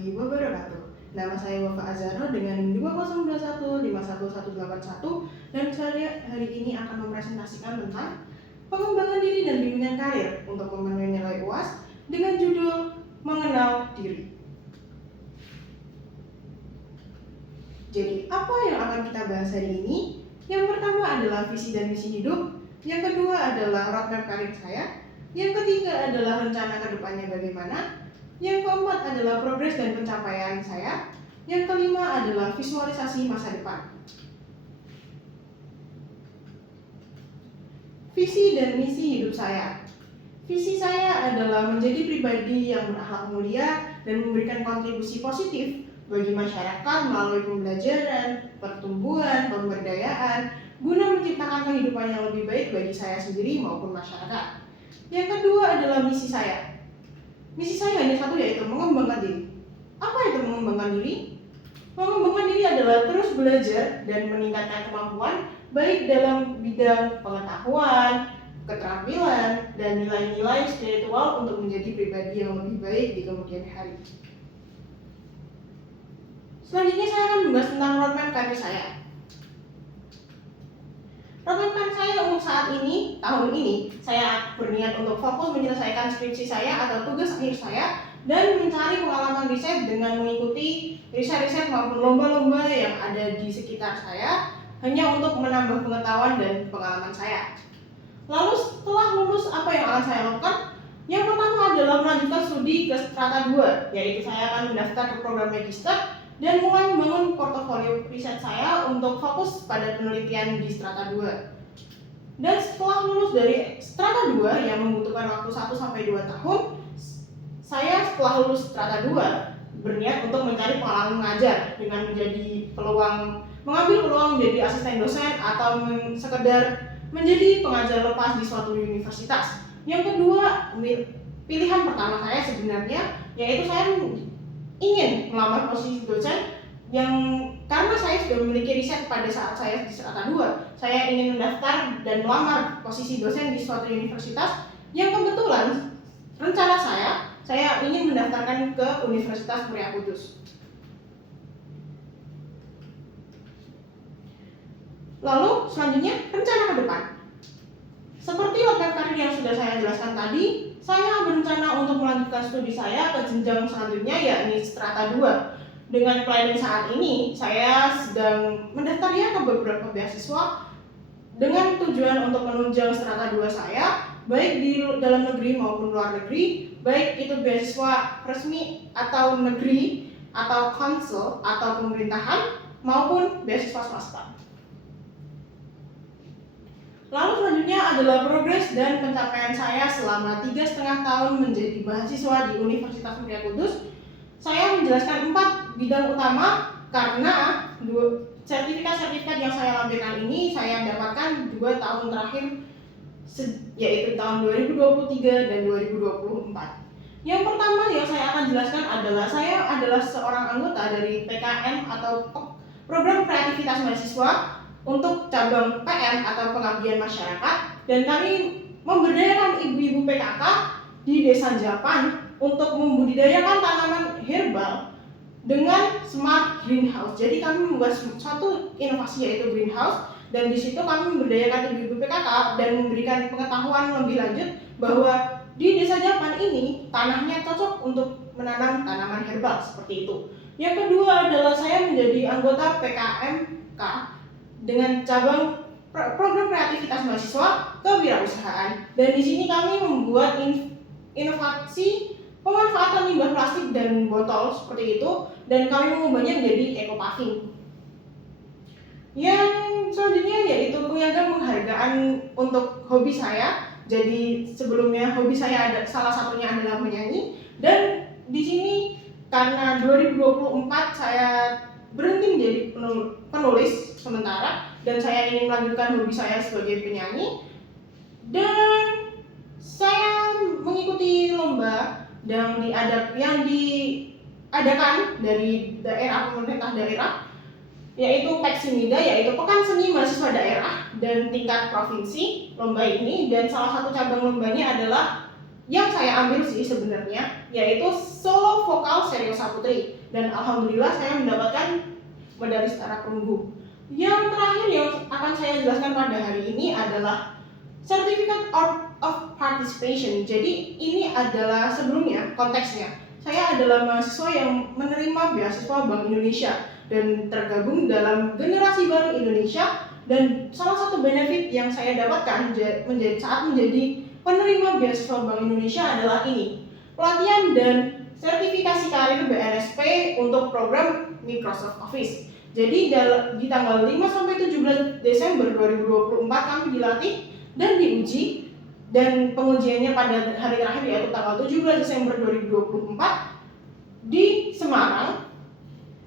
warahmatullahi wabarakatuh. Nama saya Wafa Azharo dengan NIM 202151181 dan saya hari ini akan mempresentasikan tentang pengembangan diri dan bimbingan karir untuk memenuhi nilai UAS dengan judul Mengenal Diri. Jadi, apa yang akan kita bahas hari ini? Yang pertama adalah visi dan misi hidup, yang kedua adalah roadmap karir saya, yang ketiga adalah rencana kedepannya bagaimana, yang keempat adalah progres dan pencapaian saya, yang kelima adalah visualisasi masa depan. Visi dan misi hidup saya. Visi saya adalah menjadi pribadi yang berakhlak mulia dan memberikan kontribusi positif bagi masyarakat melalui pembelajaran, pertumbuhan, pemberdayaan, guna menciptakan kehidupan yang lebih baik bagi saya sendiri maupun masyarakat. Yang kedua adalah misi saya. Misi saya hanya satu, yaitu mengembangkan diri. Apa itu mengembangkan diri? Mengembangkan diri adalah terus belajar dan meningkatkan kemampuan baik dalam bidang pengetahuan, keterampilan, dan nilai-nilai spiritual untuk menjadi pribadi yang lebih baik di kemudian hari. Selanjutnya saya akan membahas tentang roadmap karir saya. Roadmap karir saya untuk saat ini, tahun ini, saya berniat untuk fokus menyelesaikan skripsi saya atau tugas akhir saya dan mencari pengalaman riset dengan mengikuti riset-riset maupun lomba-lomba yang ada di sekitar saya hanya untuk menambah pengetahuan dan pengalaman saya. Lalu setelah lulus, apa yang akan saya lakukan? Yang pertama adalah melanjutkan studi ke strata 2, yaitu saya akan mendaftar ke program magister dan mulai membangun portofolio riset saya untuk fokus pada penelitian di strata 2. Dan setelah lulus dari strata 2 yang membutuhkan waktu 1-2 tahun, saya setelah lulus strata 2 berniat untuk mencari pengalaman mengajar dengan mengambil peluang menjadi asisten dosen atau sekedar menjadi pengajar lepas di suatu universitas. Yang kedua, pilihan pertama saya sebenarnya yaitu saya ingin melamar posisi dosen karena saya sudah memiliki riset pada saat saya di strata 2. Saya ingin mendaftar dan melamar posisi dosen di suatu universitas yang kebetulan rencana saya ingin mendaftarkan ke Universitas Muria Kudus. Lalu selanjutnya rencana ke depan. Seperti roadmap karir yang sudah saya jelaskan tadi, saya berencana untuk melanjutkan studi saya ke jenjang selanjutnya yakni strata 2. Dengan planning saat ini, saya sedang mendaftar ke beberapa beasiswa dengan tujuan untuk menunjang strata 2 saya, baik di dalam negeri maupun luar negeri, baik itu beasiswa resmi atau negeri, atau konsul, atau pemerintahan, maupun beasiswa swasta. Lalu selanjutnya adalah progres dan pencapaian saya selama 3,5 tahun menjadi mahasiswa di Universitas Muria Kudus. Saya menjelaskan 4 bidang utama karena sertifikat-sertifikat yang saya lampirkan ini saya dapatkan 2 tahun terakhir, yaitu tahun 2023 dan 2024. Yang pertama yang saya akan jelaskan adalah saya adalah seorang anggota dari PKM atau Program Kreativitas Mahasiswa untuk cabang PM atau pengabdian masyarakat, dan kami memberdayakan ibu-ibu PKK di Desa Japan untuk membudidayakan tanaman herbal dengan smart greenhouse. Jadi kami membuat suatu inovasi yaitu greenhouse, dan di situ kami memberdayakan ibu-ibu PKK dan memberikan pengetahuan lebih lanjut bahwa di Desa Japan ini tanahnya cocok untuk menanam tanaman herbal seperti itu. Yang kedua adalah saya menjadi anggota PKMK dengan cabang program kreativitas mahasiswa kewirausahaan, dan di sini kami membuat inovasi pemanfaatan limbah plastik dan botol seperti itu, dan kami mengubahnya menjadi eco paving. Yang selanjutnya yaitu penghargaan untuk hobi saya. Jadi sebelumnya hobi saya salah satunya adalah menyanyi, dan di sini karena 2024 saya berhenti menjadi penulis sementara dan saya ingin melanjutkan hobi saya sebagai penyanyi, dan saya mengikuti lomba yang diadakan dari pemerintah daerah, yaitu Peksimida, yaitu Pekan Seni Mahasiswa Daerah dan tingkat provinsi lomba ini, dan salah satu cabang lombanya adalah yang saya ambil sih sebenarnya, yaitu solo vokal Seriosa Putri, dan alhamdulillah saya mendapatkan medali setara perunggu. Yang terakhir yang akan saya jelaskan pada hari ini adalah Certificate of Participation. Jadi ini adalah sebelumnya konteksnya. Saya adalah mahasiswa yang menerima beasiswa Bank Indonesia dan tergabung dalam generasi baru Indonesia, dan salah satu benefit yang saya dapatkan saat menjadi penerima beasiswa Bank Indonesia adalah ini, pelatihan dan sertifikasi karir BNSP untuk program Microsoft Office. Jadi di tanggal 5-17 Desember 2024 kami dilatih dan diuji, dan pengujiannya pada hari terakhir yaitu tanggal 17 Desember 2024 di Semarang.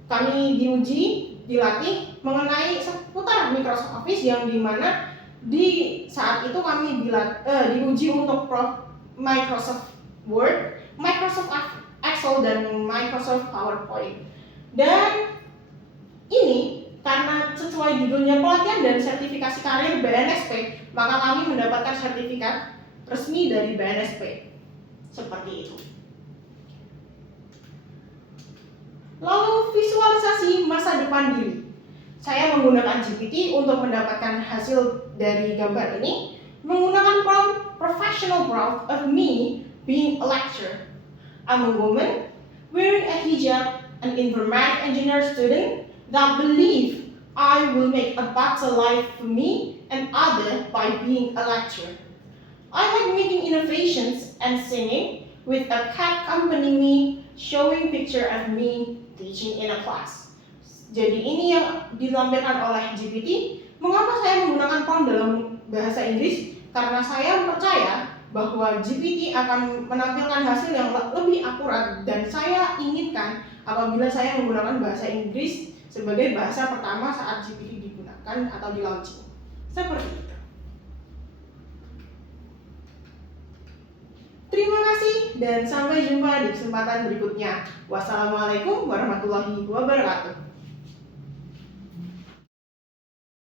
Kami dilatih mengenai seputar Microsoft Office, yang dimana di saat itu kami diuji untuk Microsoft Word, Microsoft Excel, dan Microsoft PowerPoint. Dan ini karena sesuai judulnya pelatihan dan sertifikasi karir BNSP, maka kami mendapatkan sertifikat resmi dari BNSP. Seperti itu. Lalu visualisasi masa depan diri. Saya menggunakan GPT untuk mendapatkan hasil dari gambar ini, menggunakan prompt professional prompt of me being a lecturer. I'm a woman wearing a hijab, an informatic engineer student that believe I will make a better life for me and others by being a lecturer. I like making innovations and singing with a cat accompanying me, showing picture of me teaching in a class. Jadi ini yang ditampilkan oleh GPT. Mengapa saya menggunakan prompt dalam bahasa Inggris? Karena saya percaya bahwa GPT akan menampilkan hasil yang lebih akurat, dan saya inginkan apabila saya menggunakan bahasa Inggris sebagai bahasa pertama saat GPT digunakan atau di launching. Seperti itu. Terima kasih dan sampai jumpa di kesempatan berikutnya. Wassalamualaikum warahmatullahi wabarakatuh.